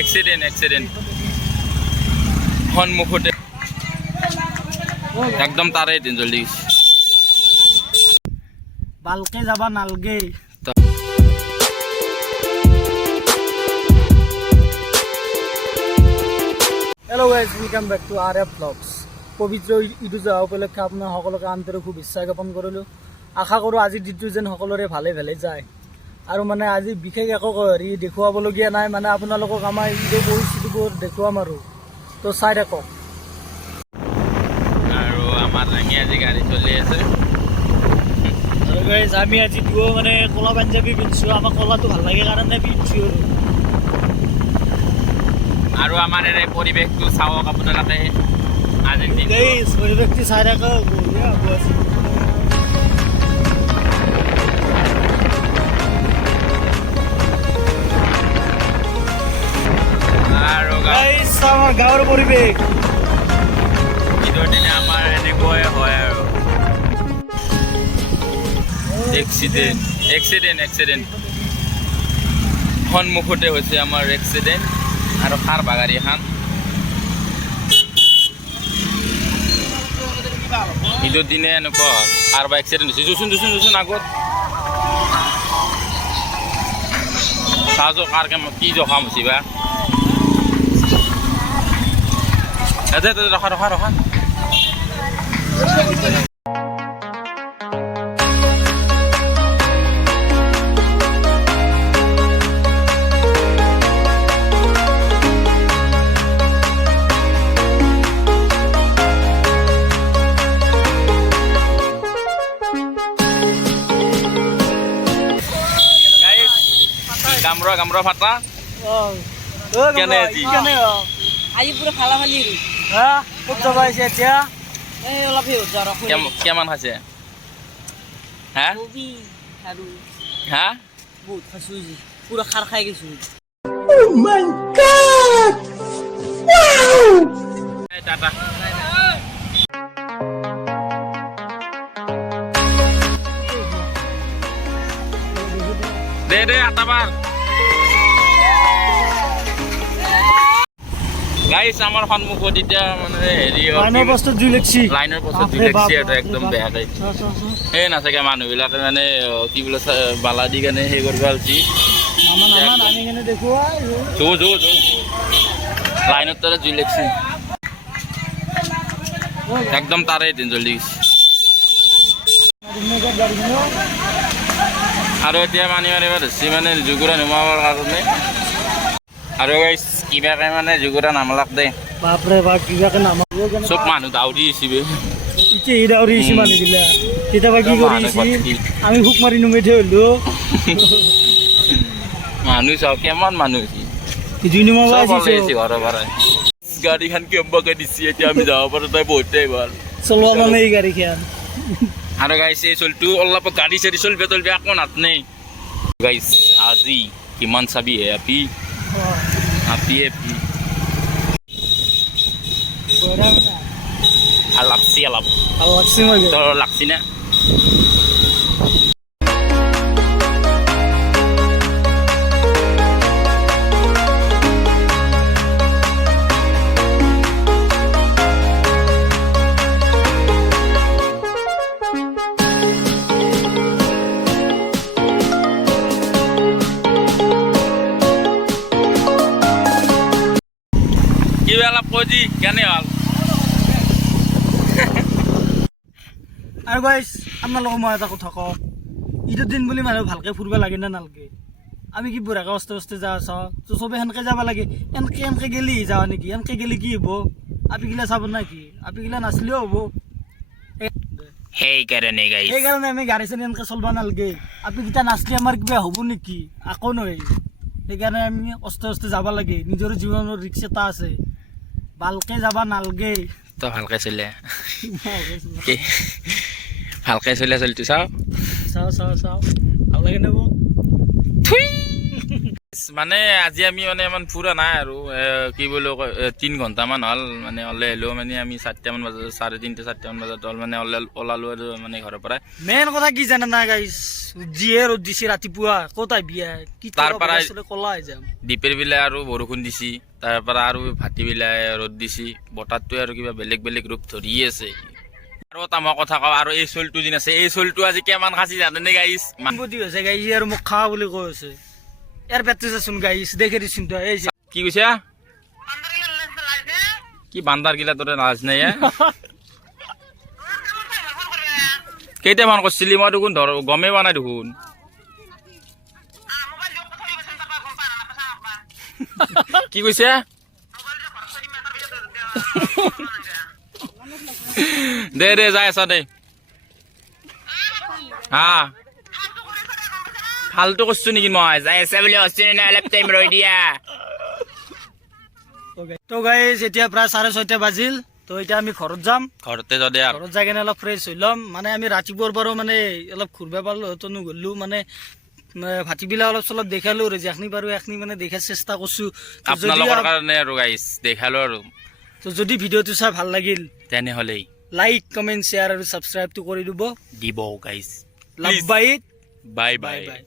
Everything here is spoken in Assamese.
এক্সিডেন্ট সন্মুখতে একদম তাৰে দিন জলদি ভালকে যাবা নালগে। Hello' guys, welcome back to R F vlogs. পবিত্ৰ ঈদ উজা উপলক্ষে আপোনাৰ সকলোকে আন্তৰিক শুভেচ্ছা জ্ঞাপন কৰিলোঁ। আশা কৰোঁ আজিৰ দিনটো যেন সকলোৰে ভালে ভালে যায়। আৰু মানে আজি বিশেষ একো হেৰি দেখুৱাবলগীয়া নাই, মানে আপোনালোকক আমাৰ ঈদৰ পৰিস্থিতিবোৰ দেখুৱাম আৰু তো চাই থাকক। আৰু আমাৰ ৰাঙি আজি গাড়ী চলি আছে। আৰু গাইজ আমি আজি দুয়ো মানে ক'লা পাঞ্জাবী পিন্ধিছোঁ, আমাৰ ক'লাটো ভাল লাগে কাৰণে পিন্ধিছোঁ। আৰু আমাৰ এই পৰিৱেশটো চাওক আপোনালোকে। আজিৰ দিন পৰিৱেশটো চাই থাকক, বঢ়িয়া হ'ব আছে। আৰু আমাৰ গাঁৱৰ পৰিৱেশ ঈদৰ দিনা আমাৰ এনেকুৱাই হয় আৰু এক্সিডেন্ট সন্মুখতে হৈছে আমাৰ এক্সিডেন্ট আৰু কাৰ বাগাৰী এখন ঈদৰ দিনে এনেকুৱা হ'ল। কাৰোবাৰ এক্সিডেণ্ট হৈছে, যোচোন আগত চাওঁ কাৰ কি জখম হৈছে বা। ৰখা গামৰা ফাটা কেনে আজি পুৰা ফালা ফালি ক'ত যাবা আহিছে এতিয়া? এই অলপ কেমান খাইছে হা আৰু হা বহুত খাইছো, পুৰা খাৰ খাই গৈছো। টাটা দে আটাবাৰ গাইছ। আমাৰ সন্মুখত এতিয়া মানে হেৰি লাইনৰ বস্তু জুই লাগছি আৰু একদম বেয়াকৈ এই নাচাগে মানুহবিলাকে মানে কি বোলে বালা দি কাৰণে সেই কৰিব পাৰছি। লাইনত তাৰে জুই লাগছি একদম তাৰে দিন জলদি আৰু এতিয়া মাৰিব ধৰিছে মানে জুগুৰা নুমাবৰ কাৰণে। আৰু কিবাকে মানে জুগুৰা নামলাক দে বাপৰে বাপ, কিবাকে নামাব চব মানুহ দাউৰি আহিছে এতিয়া দাউৰি আহিছে মানুহবিলাক। কেতিয়াবা কি কৰি আমি হুক মাৰি নুমাই থৈ হলো মানুহ চাওক কিমান মানুহ হৈছে ঘৰৰ পৰাই। গাড়ীখন কেম্বাকে দিছে, এতিয়া আমি যাব পাৰো তাই বহুতেই ভাল চলোৱা মানে এই গাড়ীখন। আৰু গাইছে চলটো অলপ গাড়ী চাড়ি চলবে আকৌ নাটনে গাইছ। আজি কিমান চাবি হেপি আৰু লাগছি অলপ তোৰ লাগছি না? অলপ কজি কেনে হ'ল? আৰু গাইছ আপোনালোকক মই এটা কথা কওঁ, ঈদৰ দিন বুলি মানুহ ভালকৈ ফুৰিব লাগে নে নালাগে? আমি কি বুঢ়াকে অস্তে যা চাওঁ তো চবে সেনেকৈ যাব লাগে। এনেকৈ গেলি যাওঁ নেকি? এনেকৈ গেলি কি হ'ব? আপিগিলা চাব নেকি? আপিগিলা নাচলেও হ'ব। সেইকাৰণে আমি গাড়ী চাড়ী এনেকৈ চলিব নালাগে। আপিকেইটা নাচলে আমাৰ কিবা হ'ব নেকি? আকৌ নহয়। সেইকাৰণে আমি অস্তে যাব লাগে। নিজৰ জীৱনৰ ৰিক্স এটা আছে, ভালকে যাবা নালগে। তো ভালকে চলে ভালকে চলে চলটো চাওঁ ভাল লাগে নেব। মানে আজি আমি মানে ইমান ফুৰা নাই আৰু কি বুলি কয় 3 ঘণ্টামান হ'ল মানে হ'লেও মানে আমি 4টামান বজাত 3:30 4টামান বজাত হ'ল মানে ওলালো আৰু মানে ঘৰৰ পৰা মেইন কথা কি জানা না গাইছ যিয়ে ৰ'দ দিছে ৰাতিপুৱা ক'ত বিয়া কি তাৰ পৰা কলা হৈ যাম দীপেৰ বিলাই আৰু বৰষুণ দিছি তাৰ পৰা আৰু ভাটি বিলাই ৰ'দ দিছি বতাহটোৱে আৰু কিবা বেলেগ ৰূপ ধৰি আছে আৰু এটা মই কথা কওঁ আৰু এই চলটো যিন আছে এই চলটো আজি কিমান খাচি জানেনে গাইছ বুদ্ধি হৈছে গাইছ আৰু মোক খা বুলি কৈ আছে ইয়াৰ পেটটো চাচোন গাইছ দেখে দিছোন তই এই কি কৈছা কি বান্দাৰ গিলা তোৰে নাজ নাই কেইটামান কৈছিলি মই দেখোন ধৰ গমেই পোৱা নাই দেখোন কি কৈছে দে যাই আছা দে হা ফালতু কৰছো নেকি মই যাই আছে বুলি কৈছো না অলপ টাইম ৰৈ দিয়া তো গাইছ এতিয়া প্ৰায় 6:30 বাজিল তো এতিয়া আমি ঘৰত যাম ঘৰতে যদি আৰু ঘৰত যাই কেনে অলপ ফ্ৰেছ হৈ ল'ম মানে আমি ৰাতিপুৱাৰ পৰাও মানে অলপ ঘূৰিব পাৰলো তনো গ'লো মানে ভাটিবিলাক অলপ চলপ দেখালো আৰু যেখনি পাৰো এখনি মানে দেখাৰ চেষ্টা কৰিছো আপোনালোকৰ কাৰণে আৰু গাইছ দেখালো আৰু তো যদি ভিডিঅ'টো চাই ভাল লাগিল তেনেহ'লে লাইক কমেণ্ট শ্বেয়াৰ আৰু ছাবস্ক্ৰাইবটো কৰি দিব গাইছ love bite bye bye bye bye